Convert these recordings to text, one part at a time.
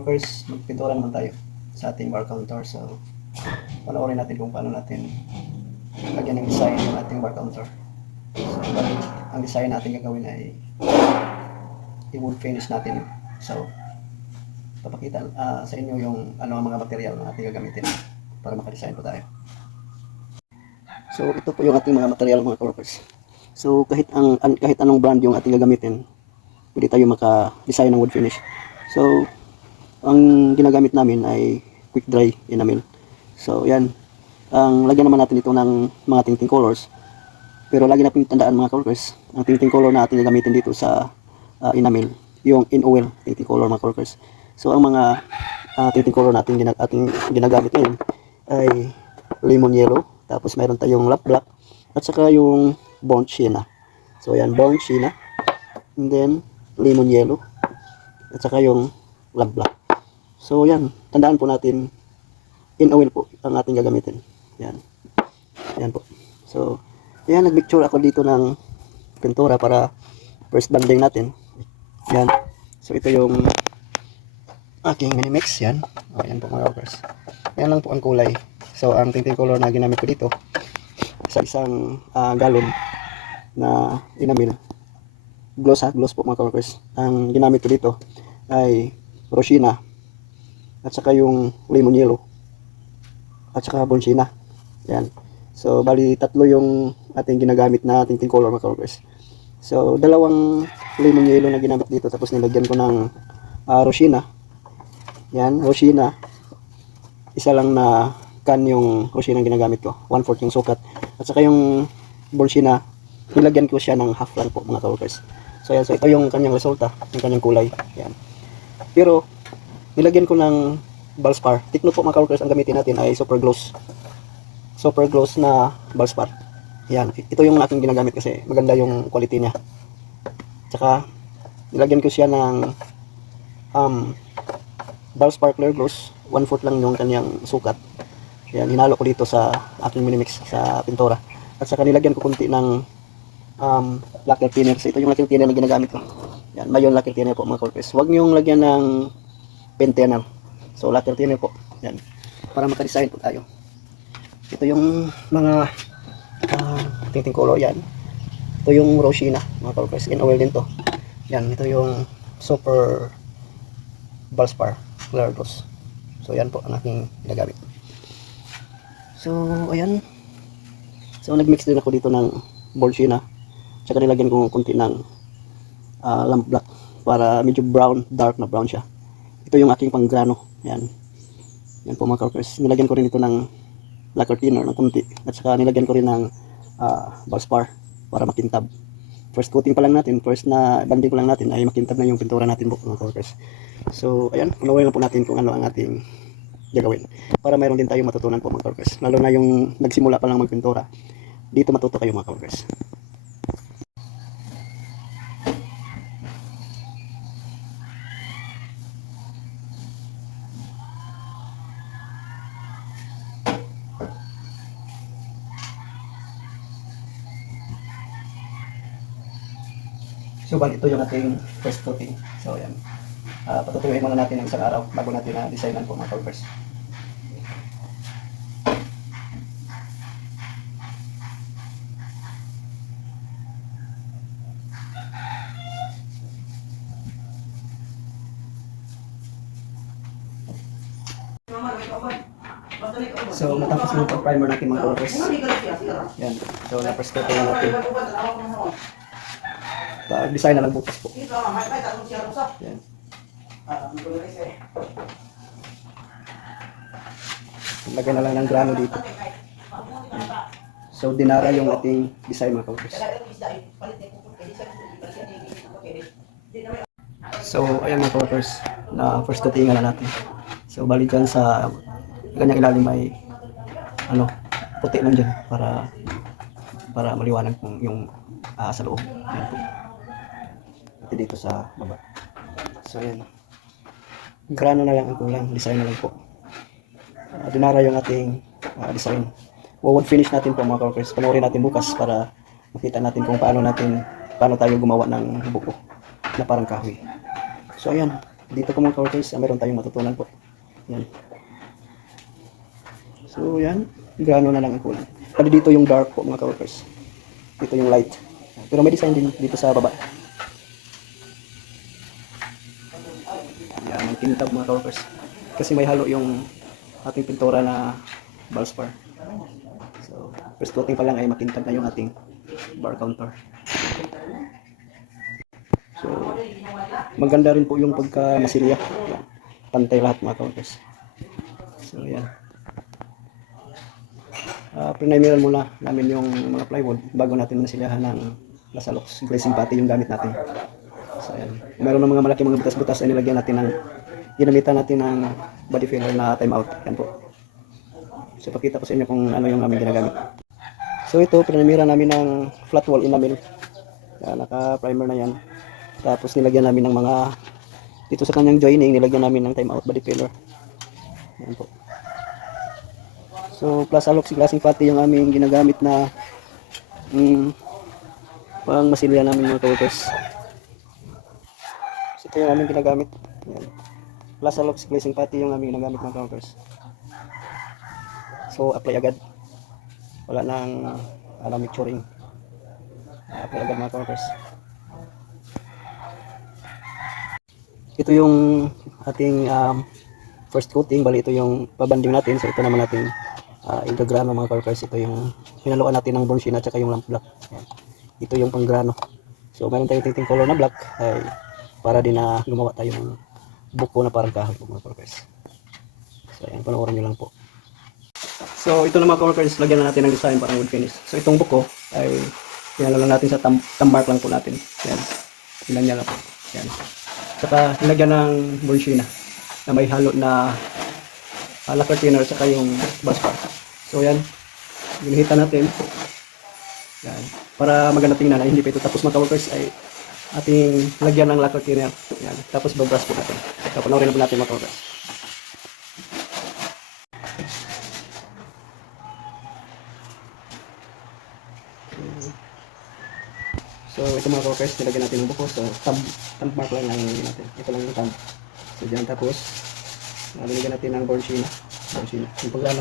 ka-workers, magpintura naman tayo sa ating bar counter. So, panoorin natin kung paano natin lagyan ng design ng ating bar counter. So, ang design natin gagawin ay i-wood finish natin. So, papakita sa inyo yung ano ang mga material na ating gagamitin para makadesign po tayo. So, ito po yung ating mga material mga ka-workers. So, kahit anong brand yung ating gagamitin, pwede tayo maka-design ng wood finish. So, ang ginagamit namin ay quick dry enamel. So, yan. Ang lagyan naman natin ito ng mga tinting colors. Pero lagi na tandaan mga ka-workers, ang tinting color na ating gagamitin dito sa enamel, yung in oil tinting color mga ka-workers. So, ang mga tinting color na ating ginagamit ngayon ay lemon yellow, tapos mayroon tayong lap black, at saka yung burnt sienna. So, yan, burnt sienna, and then lemon yellow, at saka yung lap black. So, yan, tandaan po natin, in oil po ang ating gagamitin. Yan. Yan po. So, yan, nag-mixture ako dito ng pintura para first banding natin. Yan. So, ito yung aking mini mix. Yan. O, yan po mga workers. Yan lang po ang kulay. So, ang tinting color na ginamit ko dito sa isang galon na enamel. Gloss gloss po mga workers. Ang ginamit ko dito ay rosina, at saka yung lemon yellow, at saka bonsina. Yan. So, bali tatlo yung ating ginagamit na tinting color mga workers. So, dalawang lemon yellow na ginamit dito, tapos nilagyan ko ng rosina. Yan, rosina. Isa lang na can yung rosina ginagamit ko. 1/4 yung sukat. At saka yung bonsina, nilagyan ko siya ng half lang po mga workers. So, yan. So, ito yung kanyang resulta, yung kanyang kulay. Yan. Pero, nilagyan ko ng Valspar. Tikno po mga workers, ang gamitin natin ay super gloss. Super gloss na Valspar. Yan. Ito yung aking ginagamit kasi maganda yung quality niya. Tsaka, nilagyan ko siya ng Valspar clear gloss. 1/4 lang yung kanyang sukat. Yan. Hinalo ko dito sa aking minimix sa pintura. At saka nilagyan ko kunti ng lacquer thinner. So, ito yung lacquer thinner na ginagamit ko. Yan. Mayon lacquer thinner po mga workers. Huwag nyo lagyan ng pentenal. So, lacquer thinner po. Yan. Para makadesign po tayo. Ito yung mga tinting color. Yan. Ito yung rosina mga workers. In oil din to. Yan. Ito yung super Valspar clear gloss. So, yan po ang aking ginagamit. So, ayan. So, nagmix din ako dito ng bonsina. Tsaka nilagyan ko kunti ng lamp black para medyo brown, dark na brown siya. Ito yung aking panggrano. Yan. Yan po mga workers. Nilagyan ko rin ito ng lacquer thinner ng kunti. At saka nilagyan ko rin ng Valspar para makintab. First coating pa lang natin, first na banding pa lang natin ay makintab na yung pintura natin po mga workers. So, ayan. Panoorin na po natin kung ano ang ating gagawin. Para mayroon din tayong matutunan po mga workers. Lalo na yung nagsimula pa lang magpintura. Dito matuto kayo mga workers. So, ito yung ating first coating. So, ayan. Patutuyuin muna natin ng isang araw bago natin designan po mga workers. So, natapos ng pag-primer natin mga workers. Yan. So, na-first coating na natin. Design na lang bukas po. Yan. Lagyan na lang ng grano dito. Yan. So, dinara yung ating design mga workers. So, ayan mga workers, na first coating na natin. So, bali dyan sa ganyang ilalim ay puti lang dyan para maliwanag yung sa loob. Ayan po. At dito sa baba. So, ayan. Grano na lang ang kulang. Design na lang po. Dinara yung ating design. Wood finish natin po mga workers. Panoorin natin bukas para makita natin kung paano tayo gumawa ng buko na parang kahoy. So, ayan. dito po mga ka-workers, meron tayong matutunan po. Yan. So yan, grano na lang ang kulay. Pwede dito yung dark po mga ka-workers. Dito yung light. Pero may design din dito sa baba. Yan, ang kintab mga ka-workers. Kasi may halo yung ating pintura na Valspar. So, first coating pa lang ay makintab na yung ating bar counter. So, maganda rin po yung pagka-masilya. Yan. Pantay lahat mga ka-workers. So, yan. Primeral muna namin yung mga plywood bago natin masilyahan ng Lasalox glazing pati yung gamit natin. So, yan. Meron ng mga malaki mga butas-butas ay nilagyan natin ng ginamitan natin ng body filler na timeout. Yan po. So, pakita ko sa inyo kung ano yung aming ginagamit. So, ito, pinamira namin ng flat wall enamel. Yan, naka-primer na yan. Tapos, nilagyan namin ng mga, dito sa kanyang joining, nilagyan namin ng timeout body filler. Yan po. So, plus alox glazing pati yung aming ginagamit na pang masilya namin mga ka-workers. So, ito yung aming ginagamit. Yan. Plus alox glazing pati yung aming ginagamit mga ka-workers. So, apply agad. Wala nang mixturing. Apply agad mga ka-workers. Ito yung ating first coating. Bali, ito yung pabanding natin. So, ito naman natin integrano mga ka-workers. Ito yung hinaluan natin ng bronzine at saka yung lamp black. Yan. Ito yung panggrano. So, meron tayong tinting color na black ay para din na gumawa tayo ng buko na parang kahoy mga ka-workers. So, ayan, panoorin nyo lang po. So, ito na mga ka-workers, lagyan na natin ng design parang wood finish. So, itong buko ay pinalo lang natin sa tambark lang po natin. Yan. Ilan niya lang po. Yan. Saka, nilagyan ng bronzine na may halo na lacquer thinner saka yung Valspar. So, yan. Ginihitan natin. Yan. Para maganda tingnan na hindi pa ito. Tapos mga ka-workers ay ating lagyan ng lacquer thinner. Yan. Tapos babrush po natin. So, panoorin na po natin mga ka-workers. So, ito mga ka-workers, nilagyan natin ng buko. So, thumb mark lang ang natin. Ito lang yung thumb. So, dyan. Tapos, nilagyan natin ng bronzine. Yung paglalo.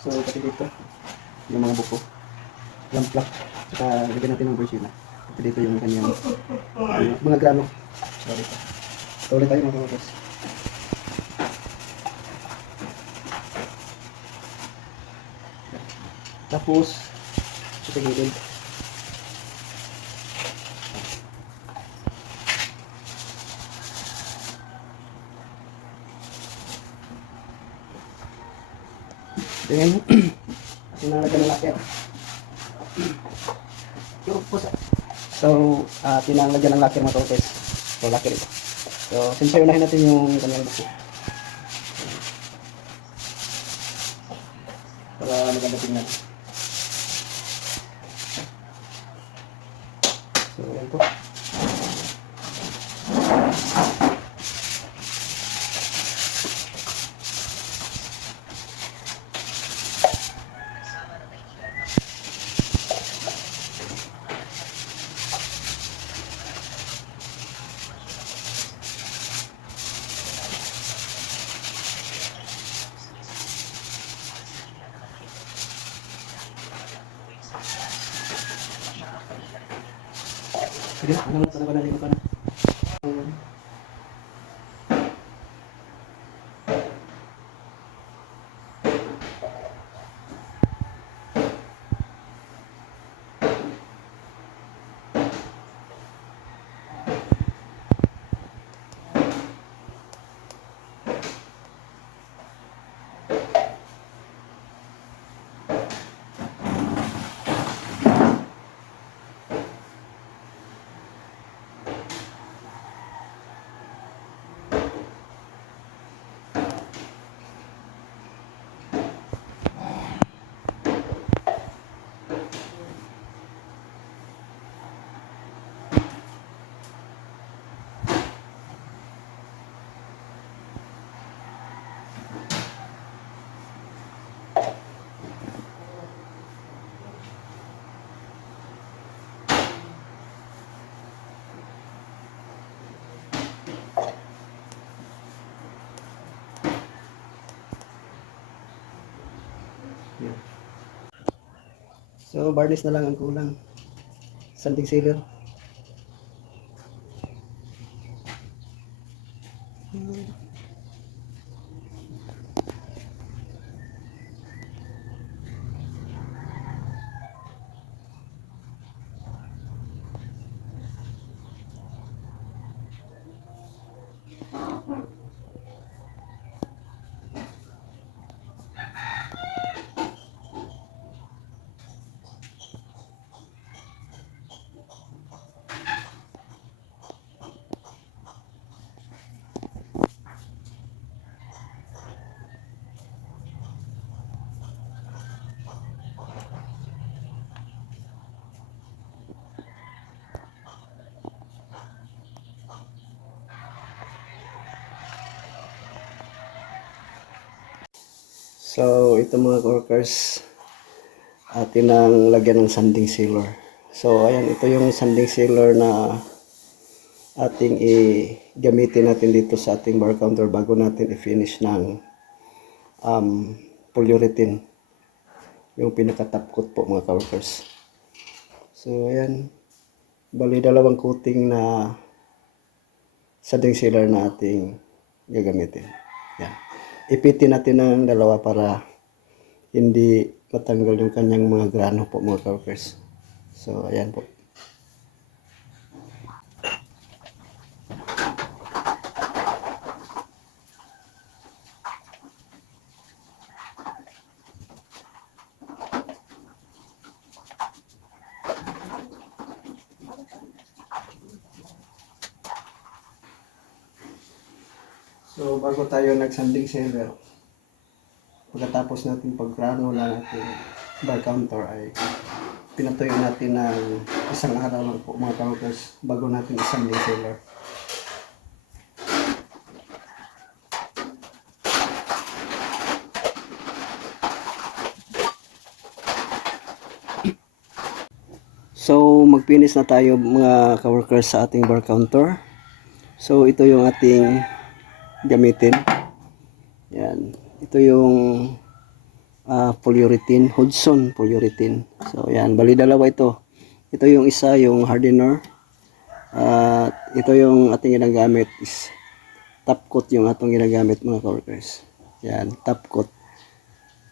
So, pati dito, yung mga buko. Lamplak. Saka, lagyan natin ng bronzine. Pati dito yung kanyang mga grano. So, dito. So, ulit tayo mga ka-workers. Tapos, sa gilid. Then, tinalagyan ng lakir. So, tinalagyan ng lakir mga ka-workers. So, lakir ito. So, siyempre unahin natin yung kanyang buko. Para maganda tingnan. So, yan po. Sige, ano ba na rin ka na? So varnish na lang ang kulang. Sanding sealer. So ito mga workers, atin ang lagyan ng sanding sealer. So ayan, ito yung sanding sealer na ating gamitin natin dito sa ating bar counter bago natin i-finish ng polyurethane, yung pinaka-top coat po mga workers. So ayan, bali dalawang coating na sanding sealer na ating gagamitin. Yan. Ipitin natin ng dalawa para hindi matanggal yung kanyang mga grano po mga workers. So ayan po. So bago tayo nagsanding sealer, pagkatapos natin paggrano lang natin bar counter ay pinatuyo natin ng isang araw lang po mga workers bago natin isanding sealer. So magpinis na tayo mga ka-workers sa ating bar counter. So ito yung ating gamitin. Yan. Ito yung polyurethane, Hudson polyurethane. So yan, bali dalawa ito. Ito yung isa, yung hardener. Ito yung ating ginagamit is top coat yung atong ginagamit mga ka-workers. Yan, top coat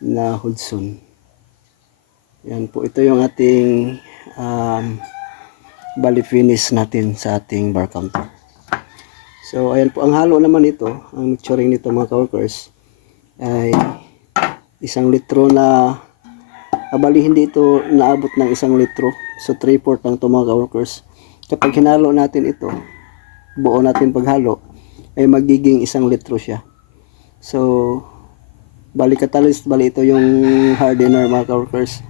na Hudson. Yan po, ito yung ating bali finish natin sa ating bar counter. So ayan po, ang halo naman ito, ang mixturing nito mga ka-workers ay 1 litro na bali hindi ito naabot ng 1 litro. So 3/4 lang ito mga ka-workers. Kapag hinalo natin ito, buo natin paghalo, ay magiging 1 litro siya. So bali catalyst, bali ito yung hardener mga ka-workers.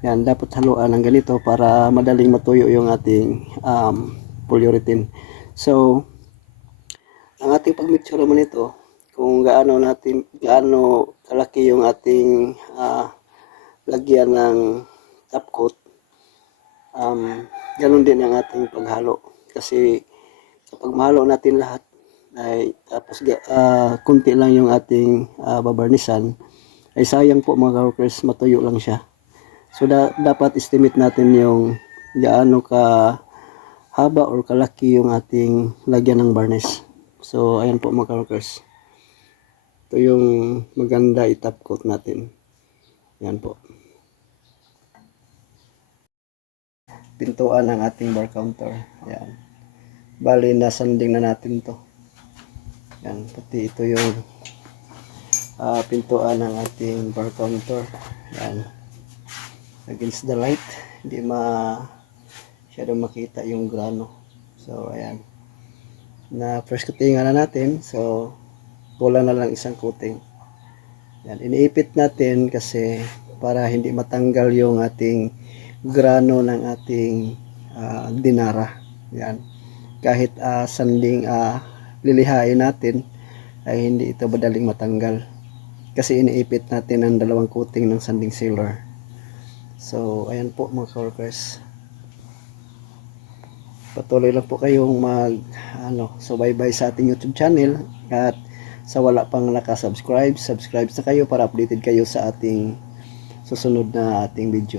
Yan, dapat haluan ng ganito para madaling matuyo yung ating polyurethane. So ang ating pagmixture naman ito, kung gaano kalaki yung ating lagyan ng top coat, ganun din ang ating paghalo. Kasi kapag mahalo natin lahat, ay tapos kunti lang yung ating babarnisan, ay sayang po mga workers, matuyo lang siya. So dapat estimate natin yung gaano ka haba or kalaki yung ating lagyan ng varnish. So ayan po mga workers, ito yung maganda i-top coat natin. Yan po, pintuan ng ating bar counter. Yan, bali nasanding na natin to. Yan, pati ito yung pintuan ng ating bar counter. Yan, against the light, hindi masyadong makita yung grano. So ayan, na first coatingan na natin. So kulang na lang 1 coating. Yan, iniipit natin kasi para hindi matanggal yung ating grano ng ating dinara. Yan, kahit sanding lilihain natin ay hindi ito madaling matanggal kasi iniipit natin ang 2 coating ng sanding sealer. So ayan po mga workers, patuloy lang po kayong subaybay sa ating YouTube channel, at sa wala pang subscribe na kayo para updated kayo sa ating susunod na ating video.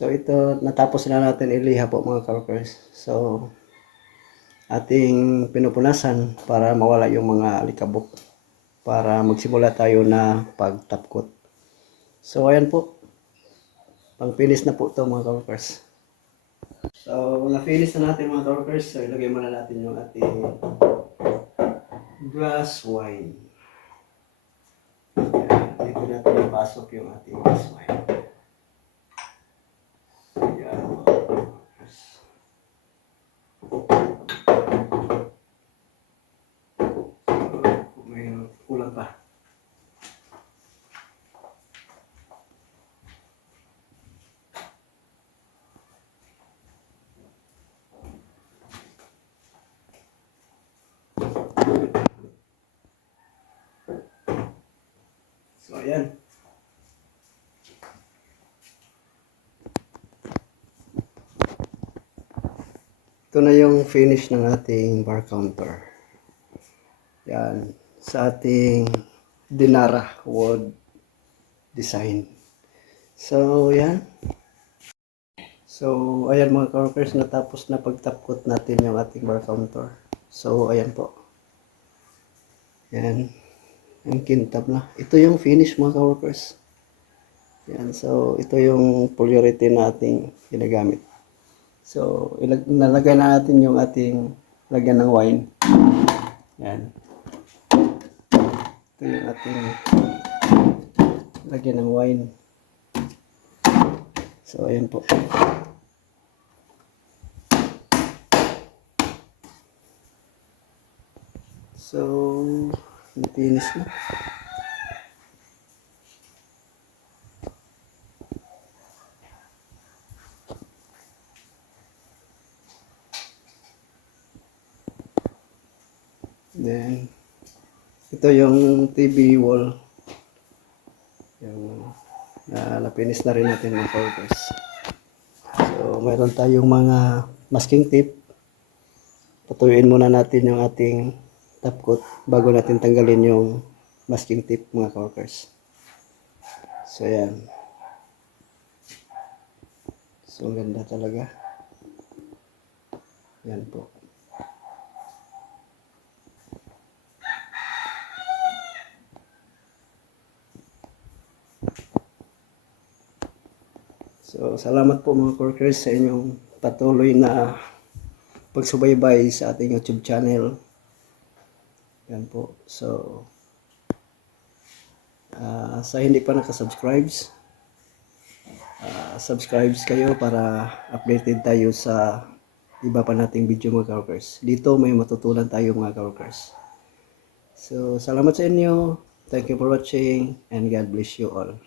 So ito, natapos na natin iliha po mga ka-workers. So ating pinupunasan para mawala yung mga alikabok para magsimula tayo na pagtapkot. So ayan po, pang finish na po ito mga ka-workers. So na-finish na natin mga ka-workers. So ilagay muna natin yung ating glass wine. Ayan, dito natin ipasok yung ating glass wine. Ayan mga ka-workers. So, may kulang pa. So ayan. Ito na yung finish ng ating bar counter. Yan. Sa ating Dinara wood design. So yan. So ayan mga ka-workers, natapos na pagtapkot natin yung ating bar counter. So ayan po. Yan. Ang kintab na. Ito yung finish mga ka-workers. Yan. So ito yung polyurethane na ating ginagamit. So, nalagay na natin yung ating lagyan ng wine. Yan. Ito yung ating lagyan ng wine. So, ayan po. So, napinis na. Then, ito yung TV wall. Yung napinis na rin natin mga ka-workers. So, mayroon tayong mga masking tape. Patuyuin muna natin yung ating top coat bago natin tanggalin yung masking tape mga ka-workers. So, yan. So, ang ganda talaga. Yan po. So, salamat po mga ka-workers sa inyong patuloy na pagsubaybay sa ating YouTube channel. Yan po. So, sa hindi pa nakasubscribe, subscribe kayo para updated tayo sa iba pa nating video mga ka-workers. Dito may matutunan tayo mga ka-workers. So, salamat sa inyo. Thank you for watching and God bless you all.